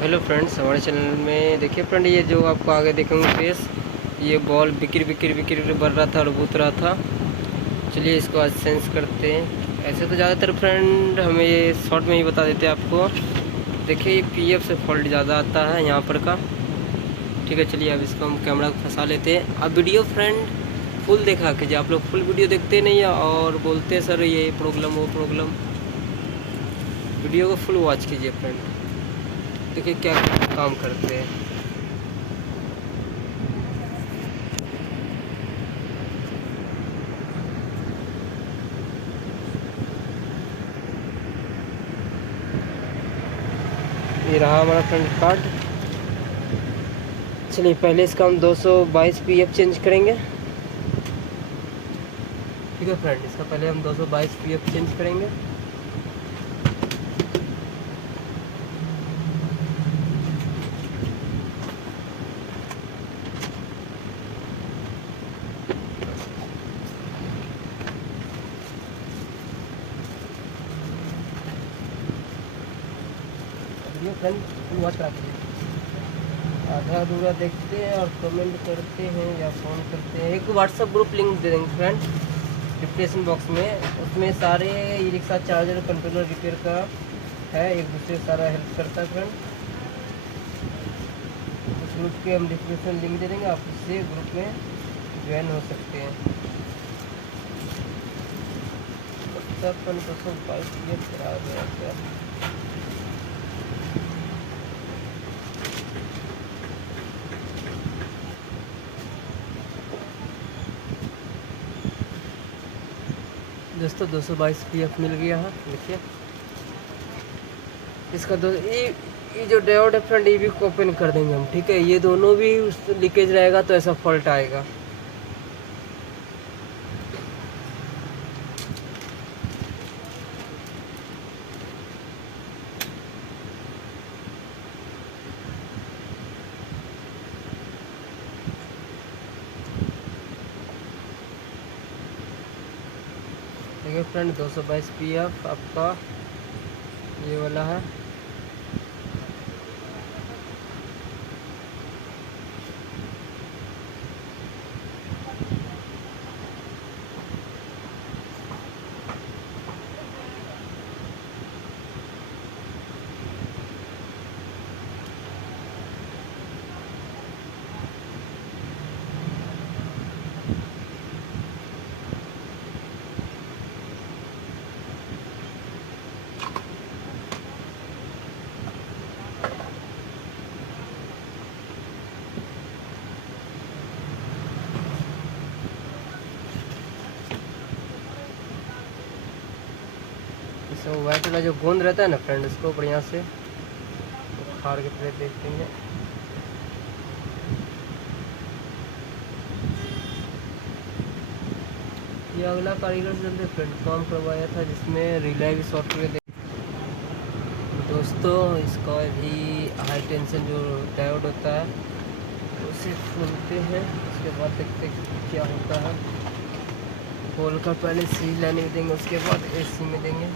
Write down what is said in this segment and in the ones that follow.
Hello friends, हमारे channel में देखिए फ्रेंड, ये जो आपको आगे देखेंगे फेस, ये बॉल बिक्री बिक्री बिक्री बढ़ रहा था और बूत रहा था। चलिए इसको आज सेंस करते हैं। ऐसे तो ज़्यादातर फ्रेंड हमें ये शॉर्ट में ही बता देते हैं आपको। देखिए ये पीएफ से फॉल्ट ज़्यादा आता है यहाँ पर का। ठीक है, चलिए अब इसको हम कैमरा को फंसा लेते हैं। अब वीडियो फ्रेंड फुल देखा कीजिए। आप लोग फुल वीडियो देखते नहीं है और बोलते हैं सर ये प्रॉब्लम वो प्रॉब्लम। वीडियो को फुल वॉच कीजिए फ्रेंड, देखिए क्या काम करते हैं। ये रहा हमारा फ्रेंड कार्ड। चलिए पहले इसका हम 222 पीएफ चेंज करेंगे। ठीक है फ्रेंड, इसका पहले हम 222 पीएफ चेंज करेंगे। ये फ्रेंड फुल वॉच रखिए। आधा अधूरा देखते हैं और कमेंट करते हैं या फ़ोन करते हैं। एक व्हाट्सअप ग्रुप लिंक दे देंगे फ्रेंड डिस्क्रिप्शन बॉक्स में। उसमें सारे e rickshaw charger controller repair का है, एक दूसरे सारा हेल्प करता है फ्रेंड। उस ग्रुप के हम डिस्क्रिप्शन लिंक दे देंगे, आप उससे ग्रुप में ज्वाइन हो सकते हैं। अपन तो सब बाइक करा गया क्या? दोस्तों 222 पीएफ मिल गया है। देखिए इसका ये जो डायोड है फ्रेंड, ये भी ओपन कर देंगे हम। ठीक है, ये दोनों भी लीकेज रहेगा तो ऐसा फॉल्ट आएगा। देखिए फ्रेंड 222 पीएफ आपका ये वाला है। इसमें वाइट वाला जो गोंद रहता है ना फ्रेंड, इसको बढ़िया से उखाड़ के पहले देख लेंगे। ये अगला कारीगर से जल्दी फ्रेंड काम करवाया था, जिसमें रिले भी सॉफ्टवेयर। दोस्तों इसका भी हाई टेंशन जो डायोड होता है उसे खोलते हैं, उसके बाद देखते हैं क्या होता है। खोल कर पहले सी लाने में देंगे, उसके बाद एसी में देंगे।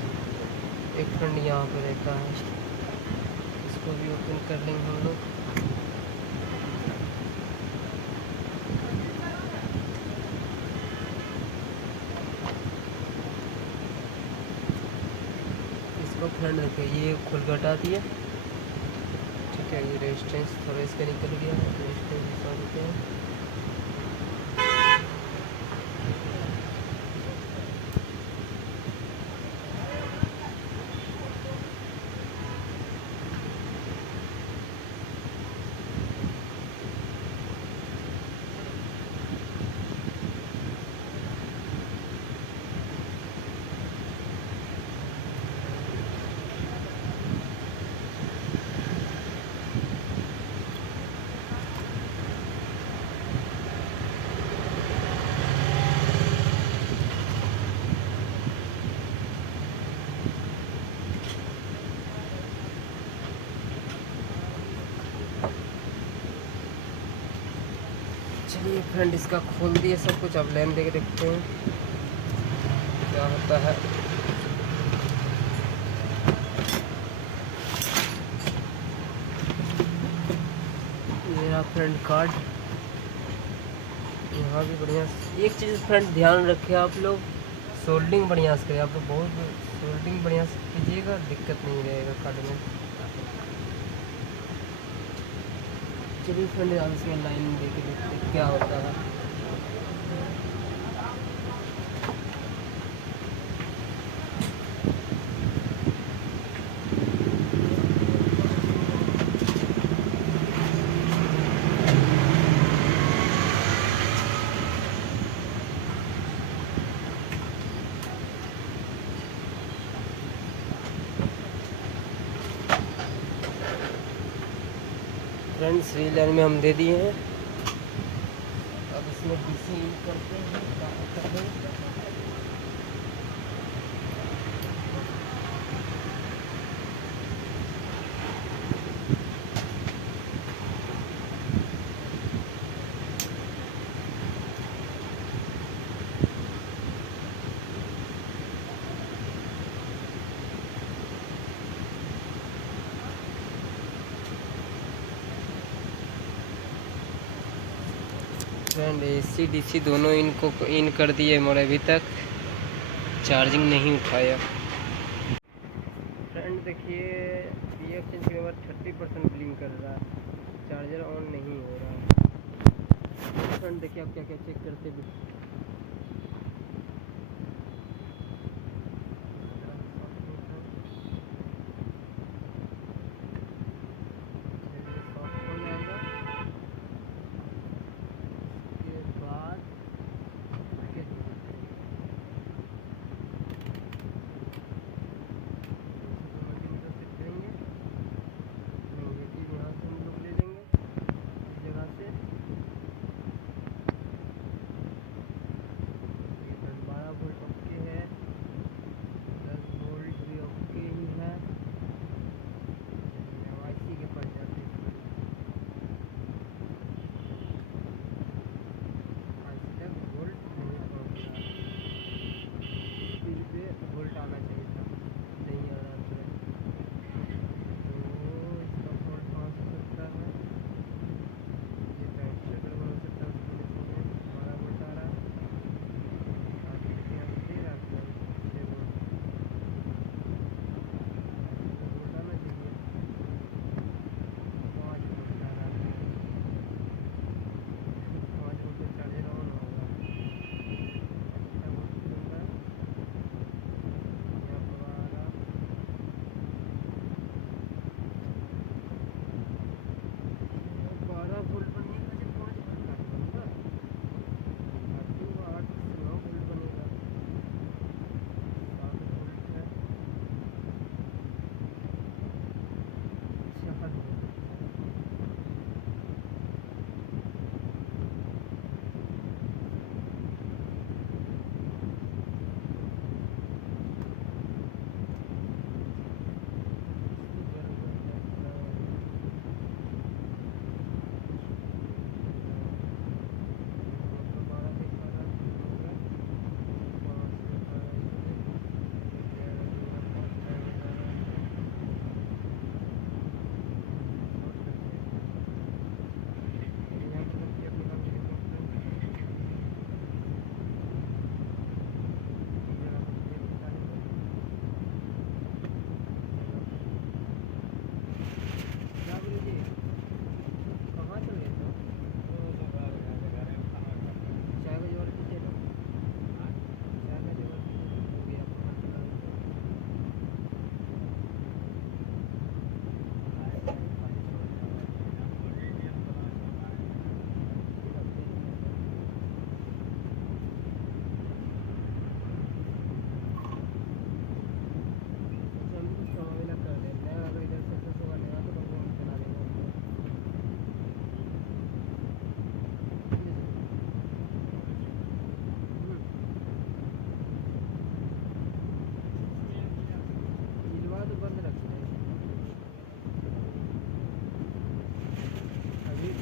एक फ्रेंड यहाँ पे रहता है, इसको भी ओपन कर लेंगे हम लोग। इसको फ्रेंड देखिए ये खोल के हटा दिए। ठीक है, ये रेजिस्टेंस थोड़ा इसका निकल गया है, रेजिस्टेंस हटा देते हैं। चलिए फ्रेंड इसका खोल दिए सब कुछ। अब लैन दे के देखते हैं क्या होता है। रहा फ्रंट कार्ड। यहाँ भी बढ़िया। एक चीज़ फ्रेंड ध्यान रखें आप लोग, सोल्डिंग बढ़िया से करें आप लोग, बहुत सोल्डिंग बढ़िया से कीजिएगा, दिक्कत नहीं रहेगा कार्ड में। चलिए फ्रेंड आप इसमें लाइन दे के देखते क्या होता है। फ्रेंड्स री लाइन में हम दे दिए हैं। अब इसमें डीसी करते हैं। फ्रेंड AC DC दोनों इनको इन कर दिए मगर अभी तक चार्जिंग नहीं उठाया। फ्रेंड देखिए PF चेंज के बाद 30% ब्लिंक कर रहा है, चार्जर ऑन नहीं हो रहा है। फ्रेंड देखिए आप क्या क्या चेक करते हैं।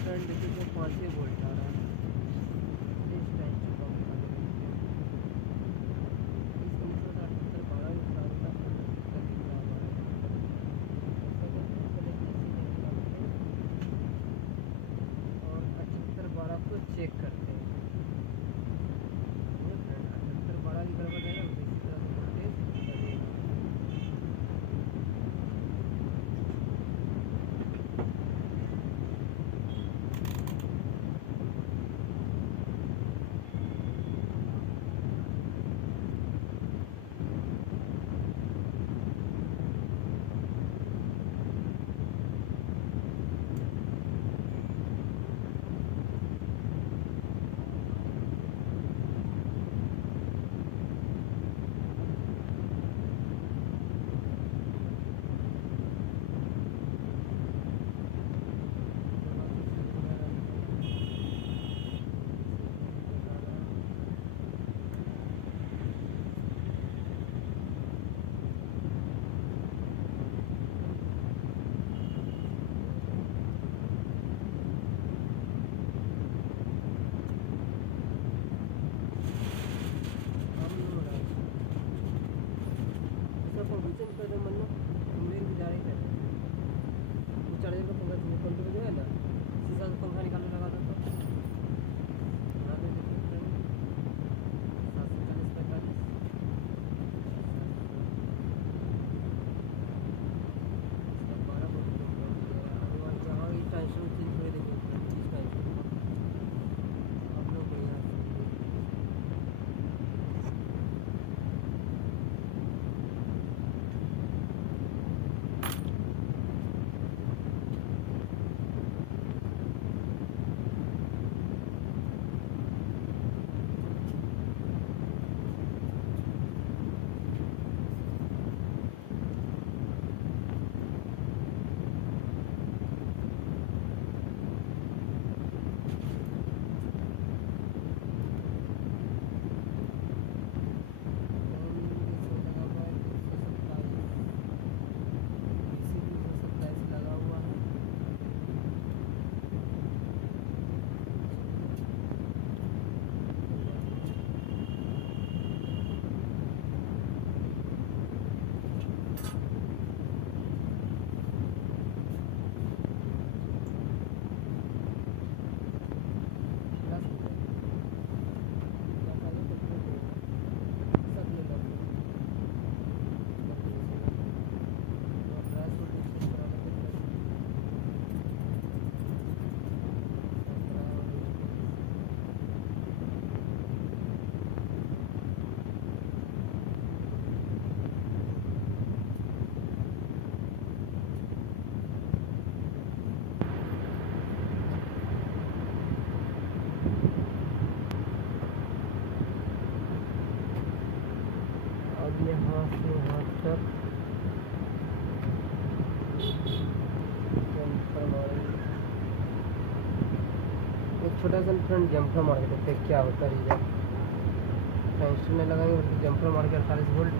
करंट देखिए जो 5 वोल्ट आ रहा है इस टाइप से कम कर इस 1978 12 साल का जम्फर एक छोटा सा फ्रेंड जम्फर मार के देखते हैं क्या होता है रिजल्ट। ट्रांजिस्टर में लगाएंगे, जम्फर मार के 48 वोल्ट